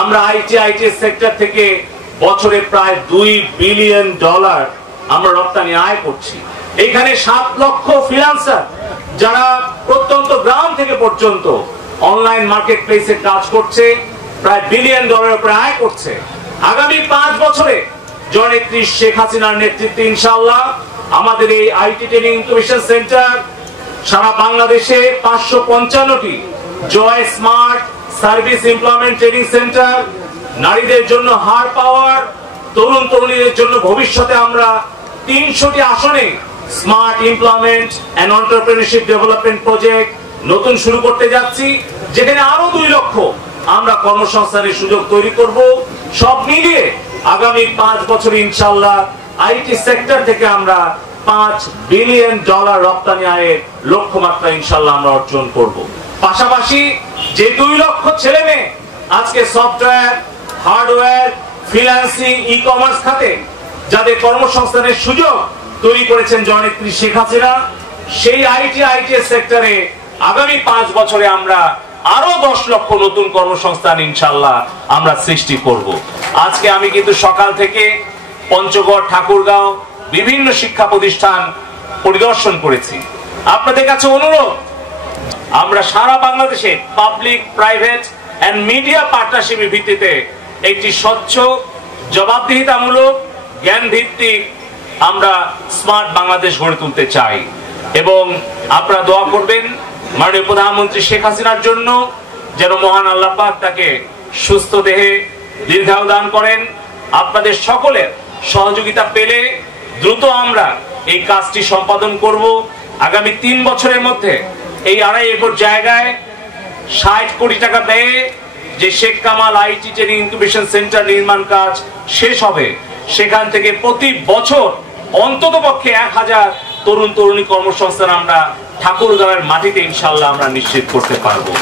আমরা IT sector থেকে বছরে প্রায় $2 বিলিয়ন আমরা রপ্তানি আয় করছি। এখানে 7 লক্ষ ফ্রিল্যান্সার যারা প্রত্যন্ত গ্রাম থেকে পর্যন্ত অনলাইন মার্কেট প্লেসে কাজ করছে, প্রায় $1 বিলিয়ন উপরে আয় করছে। আগামী 5 বছরে জননেত্রী শেখ হাসিনার নেতৃত্বে ইনশাআল্লাহ আমাদের এই আইটি ট্রেনিং ইনকিউবেশন সেন্টার সারা বাংলাদেশে 555টি Joy smart service employment training centre, নারীদের জন্য হার পাওয়ার, তরুণ তরুণীদের জন্য ভবিষ্যতে আমরা 300টি আসনে smart employment and entrepreneurship development project নতুন শুরু করতে যাচ্ছি, যেখানে আরো 2 লক্ষ আমরা কর্মসংস্থানের সুযোগ তৈরি করব। সব মিলিয়ে আগামী 5 বছরে ইনশাআল্লাহ আইটি সেক্টর থেকে আমরা $5 বিলিয়ন রপ্তানি আয়ের লক্ষ্যমাত্রা ইনশাআল্লাহ আমরা অর্জন করব। পাশাপাশি যে 2 লক্ষ ছেলে মেয়ে আজকে সফটওয়্যার, হার্ডওয়্যার, ফ্রিল্যান্সিং, ই-কমার্স খাতে যাদের কর্মসংস্থানের সুযোগ তৈরি করেছেন জননেত্রী শেখ হাসিনা, সেই আইটি সেক্টরে আগামী 5 বছরে আমরা আরো 10 লক্ষ নতুন কর্মসংস্থান ইনশাআল্লাহ আমরা সৃষ্টি করব। আজকে আমি কিন্তু সকাল থেকে পঞ্চগড়, ঠাকুরগাঁও বিভিন্ন শিক্ষা প্রতিষ্ঠান পরিদর্শন করেছি। আপনাদের কাছে অনুরোধ, আমরা সারা বাংলাদেশে পাবলিক, প্রাইভেট এন্ড মিডিয়া পার্টনারশিপের ভিত্তিতে একটি স্বচ্ছ, জবাবদিহিতামূলক, জ্ঞান ভিত্তিক আমরা স্মার্ট বাংলাদেশ গড়ে তুলতে চাই। এবং আপনারা দোয়া করবেন মাননীয় প্রধানমন্ত্রী শেখ হাসিনার জন্য, যেন মহান আল্লাহ পাক তাকে সুস্থ দেহে দীর্ঘায়ু দান করেন। আপনাদের সকলের সহযোগিতা পেলে দ্রুত আমরা এই কাজটি সম্পাদন করব। আগামী 3 বছরের মধ্যে এই 2.5 একর জায়গায় 60 কোটি টাকা ব্যয়ে যে Sheikh Kamal IT training incubation centre নির্মাণ কাজ শেষ হবে, সেখান থেকে প্রতি বছর অন্ততপক্ষে 1000 তরুণ তরুণী কর্মসংস্থান আমরা ঠাকুরগাঁওয়ের মাটিতে ইনশাআল্লাহ আমরা নিশ্চিত করতে পারবো।